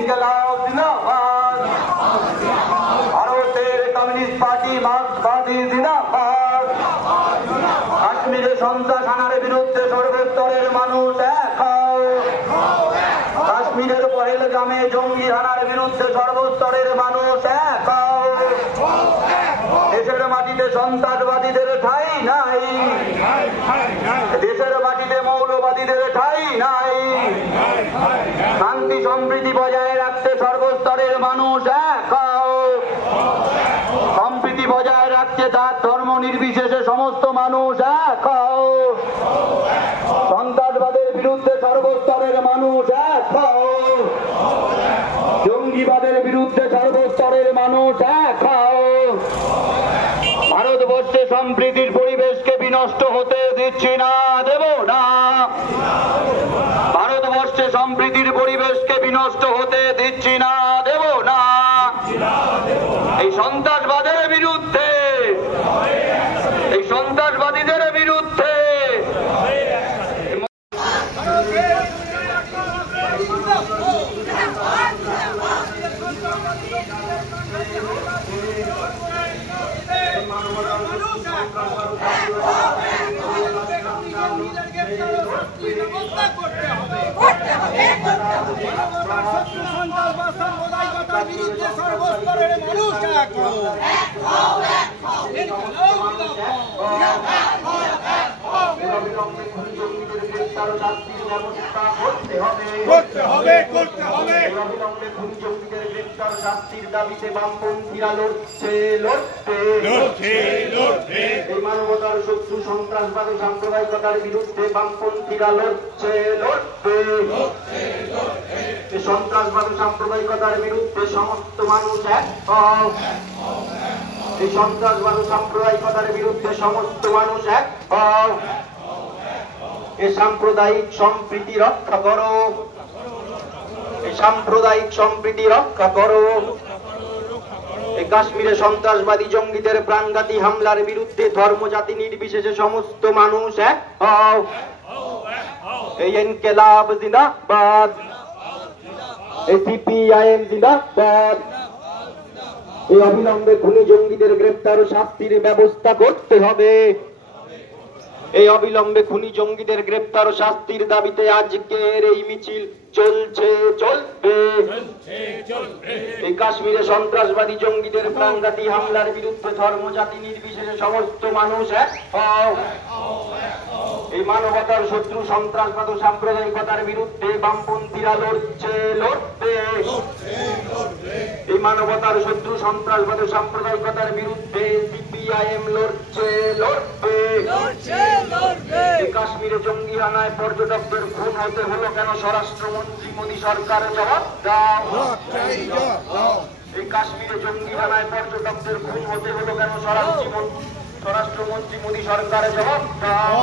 ইনকিলাব জিন্দাবাদ, ভারতের communist party মার্ক্সবাদী জিন্দাবাদ, কাশ্মীরে সন্ত্রাস হানার বিরুদ্ধে সর্বস্তরের মানুষ এক হও, কাশ্মীরের পহেলগামে জঙ্গি হানার বিরুদ্ধে সর্বস্তরের মানুষ এক হও, দেশের মাটিতে সন্ত্রাসবাদীদের ঠাঁই নাই, দেশের মাটিতে মৌলবাদীদের ঠাঁই নাই, শান্তি সম্প্রীতি বজায় রাখতে সর্বস্তরের মানুষ এক হও, সম্প্রীতি বজায় রাখতে জাত ধর্ম নির্বিশেষে সমস্ত মানুষ এক হও, সন্ত্রাসবাদের বিরুদ্ধে সর্বস্তরের মানুষ এক হও, জঙ্গিবাদের বিরুদ্ধে সর্বস্তরের মানুষ এক হও, ভারতবর্ষে সম্প্রীতির পরিবেশকে বিনষ্ট হতে দিচ্ছি না, দেব না, ভারতবর্ষে সম্প্রীতির পরিবেশকে বিনষ্ট হতে দিচ্ছি না, দেব না, এই সন্ত্রাসবাদের বিরুদ্ধে, এই সন্ত্রাসবাদীদের বিরুদ্ধে শাস্তির দাবিতে বামপন্থীরা লড়ছে, এই মানবতার শত্রু সন্ত্রাসবাদ ও সাম্প্রদায়িকতার বিরুদ্ধে বামপন্থীরা লড়ছে, এই সন্ত্রাসবাদ ও সাম্প্রদায়িকতার বিরুদ্ধে সমস্ত মানুষ এক হও, এই সন্ত্রাসবাদ ও সাম্প্রদায়িকতার বিরুদ্ধে সমস্ত মানুষ এক হও, এই সাম্প্রদায়িক সম্প্রীতি রক্ষা করো, এই সাম্প্রদায়িক সম্প্রীতি রক্ষা করো, এই কাশ্মীরে সন্ত্রাসবাদী জঙ্গিদের প্রাণঘাতী হামলার বিরুদ্ধে ধর্ম জাতি নির্বিশেষে সমস্ত মানুষ এক হও, এই ইনকিলাব জিন্দাবাদ, এই সিপিআইএম জিন্দাবাদ, এই অবিলম্বে খুনি জঙ্গিদের গ্রেপ্তার ও শাস্তির ব্যবস্থা করতে হবে, এই অবিলম্বে খুনি জঙ্গিদের গ্রেপ্তার ও শাস্তির দাবিতে আজকের এই মিছিল চলছে, চলবে, এই কাশ্মীরে সন্ত্রাসবাদী জঙ্গিদের প্রাণঘাতী হামলার বিরুদ্ধে ধর্ম জাতি নির্বিশেষে সমস্ত মানুষ এক হও, এই মানবতার শত্রু সন্ত্রাসবাদ ও সাম্প্রদায়িকতার বিরুদ্ধে বামপন্থীরা লড়ছে, এই মানবতার শত্রু সন্ত্রাসবাদ ও সাম্প্রদায়িকতার বিরুদ্ধে সিপিআইএম লড়ছে, কাশ্মীরে জঙ্গি হানায় পর্যটকদের খুন হতে হলো কেন, স্বরাষ্ট্রমন্ত্রী মোদী সরকার জবাব দাও, এই কাশ্মীরে জঙ্গি হানায় পর্যটকদের খুন হতে হলো কেন, স্বরাষ্ট্রমন্ত্রী মোদী সরকার জবাব দাও।